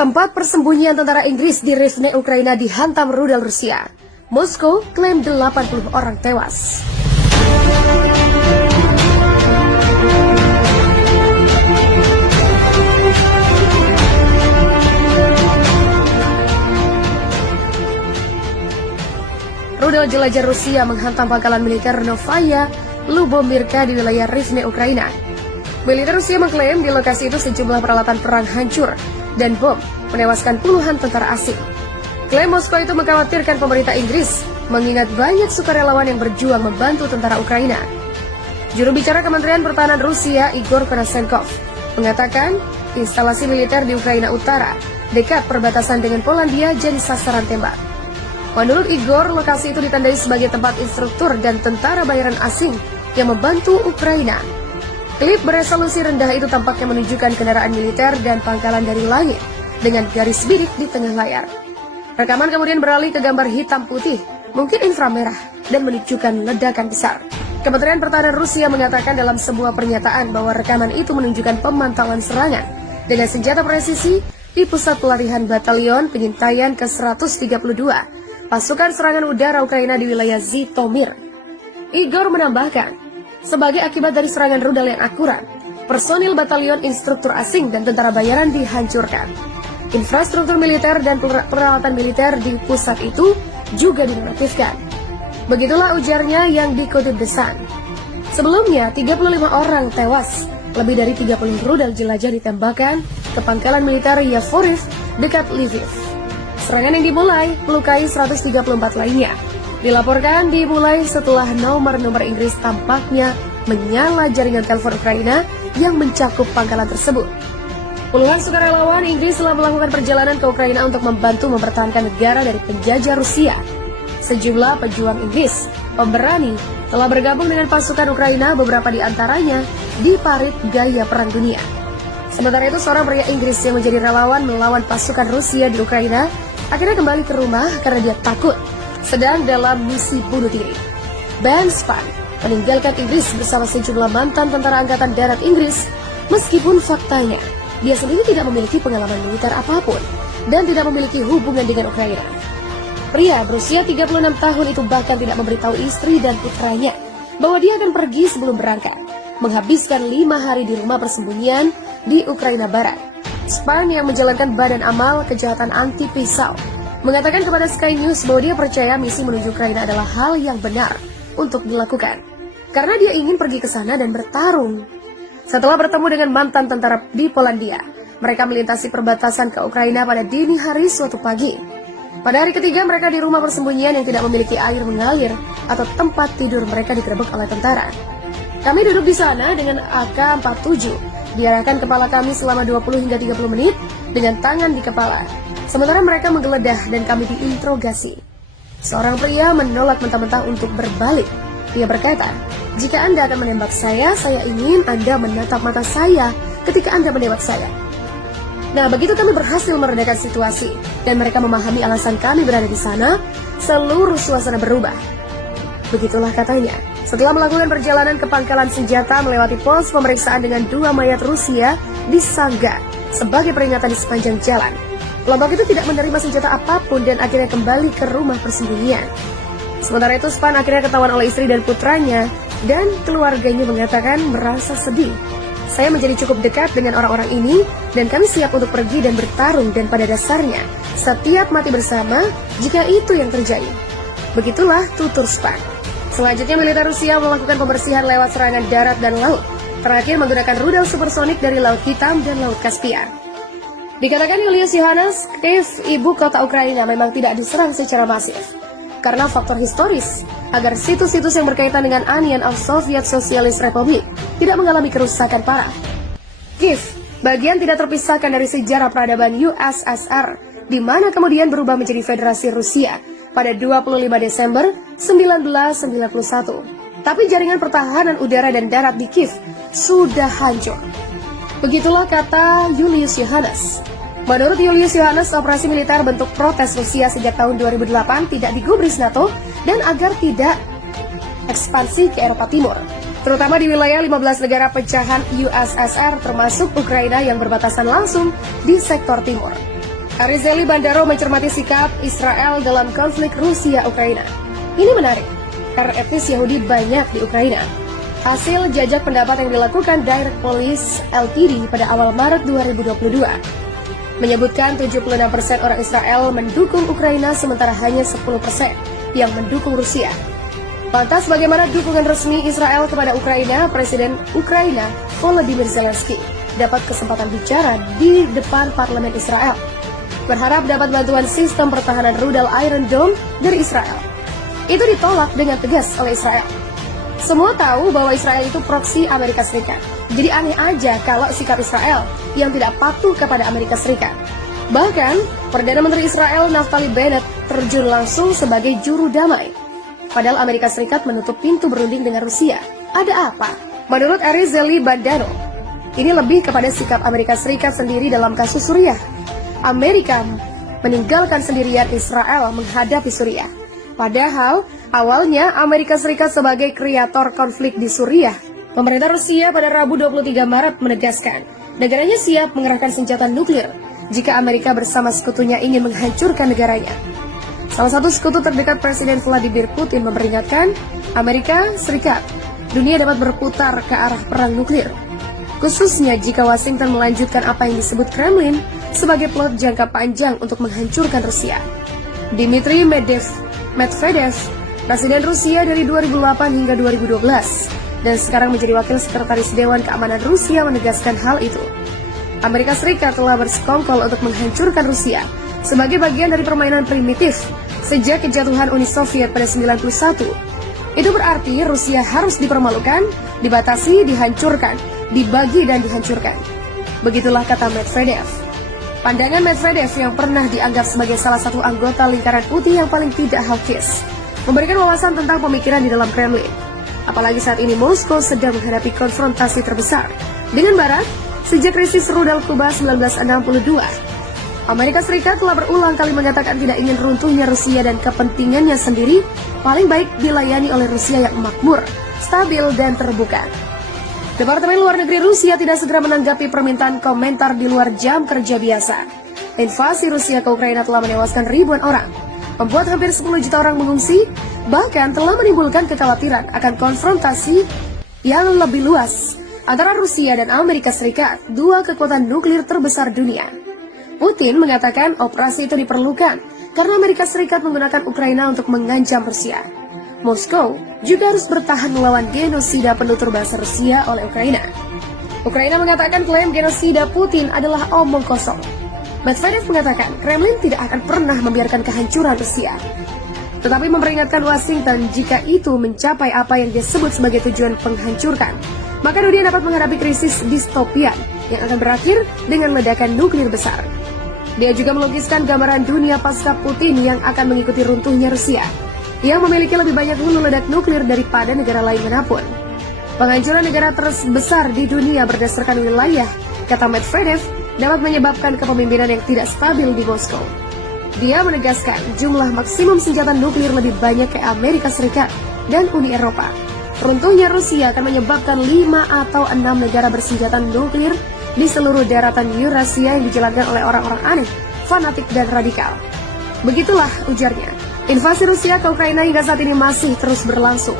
Tempat persembunyian tentara Inggris di Rivne, Ukraina dihantam rudal Rusia. Moskow klaim 80 orang tewas. Rudal jelajah Rusia menghantam pangkalan militer Novaya Lubomirka di wilayah Rivne, Ukraina. Militer Rusia mengklaim di lokasi itu sejumlah peralatan perang hancur dan bom menewaskan puluhan tentara asing. Klaim Moskow itu mengkhawatirkan pemerintah Inggris mengingat banyak sukarelawan yang berjuang membantu tentara Ukraina. Juru bicara Kementerian Pertahanan Rusia, Igor Konashenkov, mengatakan instalasi militer di Ukraina Utara dekat perbatasan dengan Polandia jadi sasaran tembak. Menurut Igor, lokasi itu ditandai sebagai tempat instruktur dan tentara bayaran asing yang membantu Ukraina. Klip beresolusi rendah itu tampaknya menunjukkan kendaraan militer dan pangkalan dari langit dengan garis bidik di tengah layar. Rekaman kemudian beralih ke gambar hitam putih, mungkin inframerah, dan menunjukkan ledakan besar. Kementerian Pertahanan Rusia mengatakan dalam sebuah pernyataan bahwa rekaman itu menunjukkan pemantauan serangan dengan senjata presisi di pusat pelarian batalion pengintaian ke-132 pasukan serangan udara Ukraina di wilayah Zhytomyr. Igor menambahkan, sebagai akibat dari serangan rudal yang akurat, personil batalion instruktur asing dan tentara bayaran dihancurkan. Infrastruktur militer dan peralatan militer di pusat itu juga dinonaktifkan. Begitulah ujarnya yang dikutip The Sun. Sebelumnya, 35 orang tewas, lebih dari 30 rudal jelajah ditembakkan ke pangkalan militer Yavoriv dekat Lviv. Serangan yang dimulai melukai 134 lainnya. Dilaporkan dimulai setelah nomor-nomor Inggris tampaknya menyala jaringan telepon Ukraina yang mencakup pangkalan tersebut. Puluhan sukarelawan Inggris telah melakukan perjalanan ke Ukraina untuk membantu mempertahankan negara dari penjajah Rusia. Sejumlah pejuang Inggris pemberani telah bergabung dengan pasukan Ukraina, beberapa di antaranya di parit gaya perang dunia. Sementara itu, seorang pria Inggris yang menjadi relawan melawan pasukan Rusia di Ukraina akhirnya kembali ke rumah karena dia takut sedang dalam misi bunuh diri. Ben Span meninggalkan Inggris bersama sejumlah mantan tentara angkatan darat Inggris, meskipun faktanya dia sendiri tidak memiliki pengalaman militer apapun dan tidak memiliki hubungan dengan Ukraina. Pria berusia 36 tahun itu bahkan tidak memberitahu istri dan putranya bahwa dia akan pergi sebelum berangkat, menghabiskan 5 hari di rumah persembunyian di Ukraina Barat. Span yang menjalankan badan amal kejahatan anti pisau mengatakan kepada Sky News bahwa dia percaya misi menuju Ukraina adalah hal yang benar untuk dilakukan, karena dia ingin pergi ke sana dan bertarung. Setelah bertemu dengan mantan tentara di Polandia, mereka melintasi perbatasan ke Ukraina pada dini hari suatu pagi. Pada hari ketiga, mereka di rumah persembunyian yang tidak memiliki air mengalir atau tempat tidur, mereka digerebek oleh tentara. Kami duduk di sana dengan AK-47, diarahkan kepala kami selama 20 hingga 30 menit dengan tangan di kepala. Sementara mereka menggeledah dan kami diinterogasi. Seorang pria menolak mentah-mentah untuk berbalik. Dia berkata, "Jika Anda akan menembak saya ingin Anda menatap mata saya ketika Anda menembak saya." Nah, begitu kami berhasil meredakan situasi dan mereka memahami alasan kami berada di sana, seluruh suasana berubah. Begitulah katanya. Setelah melakukan perjalanan ke pangkalan senjata melewati pos pemeriksaan dengan 2 mayat Rusia disangga sebagai peringatan di sepanjang jalan. Kelompok itu tidak menerima senjata apapun dan akhirnya kembali ke rumah persembunyian. Sementara itu, Span akhirnya ketahuan oleh istri dan putranya dan keluarganya mengatakan merasa sedih. "Saya menjadi cukup dekat dengan orang-orang ini dan kami siap untuk pergi dan bertarung, dan pada dasarnya setiap mati bersama jika itu yang terjadi." Begitulah tutur Span. Selanjutnya, militer Rusia melakukan pembersihan lewat serangan darat dan laut, terakhir menggunakan rudal supersonik dari Laut Hitam dan Laut Kaspia. Dikatakan Julius Yohannes, Kiev, ibu kota Ukraina, memang tidak diserang secara masif karena faktor historis, agar situs-situs yang berkaitan dengan Union of Soviet Socialist Republic tidak mengalami kerusakan parah. Kiev, bagian tidak terpisahkan dari sejarah peradaban USSR, di mana kemudian berubah menjadi Federasi Rusia pada 25 Desember 1991. Tapi jaringan pertahanan udara dan darat di Kiev sudah hancur. Begitulah kata Julius Yohannes. Menurut Julius Yohannes, operasi militer bentuk protes Rusia sejak tahun 2008 tidak digubris NATO dan agar tidak ekspansi ke Eropa Timur, terutama di wilayah 15 negara pecahan USSR termasuk Ukraina yang berbatasan langsung di sektor timur. Arizeli Bandaro mencermati sikap Israel dalam konflik Rusia-Ukraina. Ini menarik, karena etnis Yahudi banyak di Ukraina. Hasil jajak pendapat yang dilakukan Direct Police Ltd pada awal Maret 2022 menyebutkan 76% orang Israel mendukung Ukraina sementara hanya 10% yang mendukung Rusia. Lantas bagaimana dukungan resmi Israel kepada Ukraina? Presiden Ukraina Volodymyr Zelensky dapat kesempatan bicara di depan parlemen Israel. Berharap dapat bantuan sistem pertahanan rudal Iron Dome dari Israel. Itu ditolak dengan tegas oleh Israel. Semua tahu bahwa Israel itu proksi Amerika Serikat. Jadi aneh aja kalau sikap Israel yang tidak patuh kepada Amerika Serikat. Bahkan, Perdana Menteri Israel Naftali Bennett terjun langsung sebagai juru damai. Padahal Amerika Serikat menutup pintu berunding dengan Rusia. Ada apa? Menurut Arizeli Bandaro, ini lebih kepada sikap Amerika Serikat sendiri dalam kasus Suriah. Amerika meninggalkan sendirian Israel menghadapi Suriah. Padahal, awalnya Amerika Serikat sebagai kreator konflik di Suriah. Pemerintah Rusia pada Rabu 23 Maret menegaskan, negaranya siap mengerahkan senjata nuklir jika Amerika bersama sekutunya ingin menghancurkan negaranya. Salah satu sekutu terdekat Presiden Vladimir Putin memperingatkan, Amerika Serikat, dunia dapat berputar ke arah perang nuklir. Khususnya jika Washington melanjutkan apa yang disebut Kremlin sebagai plot jangka panjang untuk menghancurkan Rusia. Dmitry Medvedev, Presiden Rusia dari 2008 hingga 2012, dan sekarang menjadi Wakil Sekretaris Dewan Keamanan Rusia menegaskan hal itu. Amerika Serikat telah bersekongkol untuk menghancurkan Rusia sebagai bagian dari permainan primitif sejak kejatuhan Uni Soviet pada 91. Itu berarti Rusia harus dipermalukan, dibatasi, dihancurkan, dibagi dan dihancurkan. Begitulah kata Medvedev. Pandangan Medvedev yang pernah dianggap sebagai salah satu anggota lingkaran putih yang paling tidak hawkish, memberikan wawasan tentang pemikiran di dalam Kremlin. Apalagi saat ini Moskow sedang menghadapi konfrontasi terbesar dengan Barat sejak krisis rudal Kuba 1962. Amerika Serikat telah berulang kali mengatakan tidak ingin runtuhnya Rusia dan kepentingannya sendiri paling baik dilayani oleh Rusia yang makmur, stabil, dan terbuka. Departemen Luar Negeri Rusia tidak segera menanggapi permintaan komentar di luar jam kerja biasa. Invasi Rusia ke Ukraina telah menewaskan ribuan orang, membuat hampir 10 juta orang mengungsi, bahkan telah menimbulkan kekhawatiran akan konfrontasi yang lebih luas antara Rusia dan Amerika Serikat, dua kekuatan nuklir terbesar dunia. Putin mengatakan operasi itu diperlukan karena Amerika Serikat menggunakan Ukraina untuk mengancam Rusia. Moskow juga harus bertahan melawan genosida penutur bahasa Rusia oleh Ukraina. Ukraina mengatakan klaim genosida Putin adalah omong kosong. Medvedev mengatakan Kremlin tidak akan pernah membiarkan kehancuran Rusia, tetapi memperingatkan Washington jika itu mencapai apa yang disebut sebagai tujuan penghancuran, maka dunia dapat menghadapi krisis distopian yang akan berakhir dengan ledakan nuklir besar. Dia juga melukiskan gambaran dunia pasca Putin yang akan mengikuti runtuhnya Rusia, yang memiliki lebih banyak hulu ledak nuklir daripada negara lain manapun. Penghancuran negara terbesar di dunia berdasarkan wilayah, kata Medvedev, dapat menyebabkan kepemimpinan yang tidak stabil di Moskow. Dia menegaskan jumlah maksimum senjata nuklir lebih banyak ke Amerika Serikat dan Uni Eropa. Runtuhnya Rusia akan menyebabkan 5 atau 6 negara bersenjata nuklir di seluruh daratan Eurasia yang dijalankan oleh orang-orang aneh, fanatik, dan radikal. Begitulah ujarnya. Invasi Rusia ke Ukraina hingga saat ini masih terus berlangsung.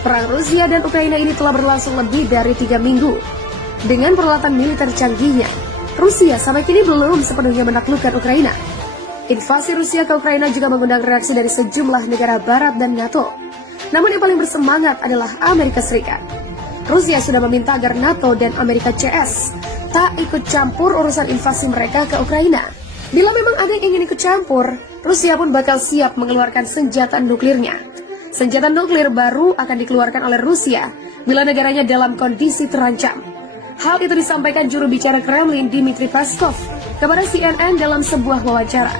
Perang Rusia dan Ukraina ini telah berlangsung lebih dari 3 minggu. Dengan peralatan militer canggihnya, Rusia sampai kini belum sepenuhnya menaklukkan Ukraina. Invasi Rusia ke Ukraina juga mengundang reaksi dari sejumlah negara Barat dan NATO. Namun yang paling bersemangat adalah Amerika Serikat. Rusia sudah meminta agar NATO dan Amerika CS tak ikut campur urusan invasi mereka ke Ukraina. Bila memang ada yang ingin ikut campur, Rusia pun bakal siap mengeluarkan senjata nuklirnya. Senjata nuklir baru akan dikeluarkan oleh Rusia bila negaranya dalam kondisi terancam. Hal itu disampaikan juru bicara Kremlin Dmitry Peskov kepada CNN dalam sebuah wawancara.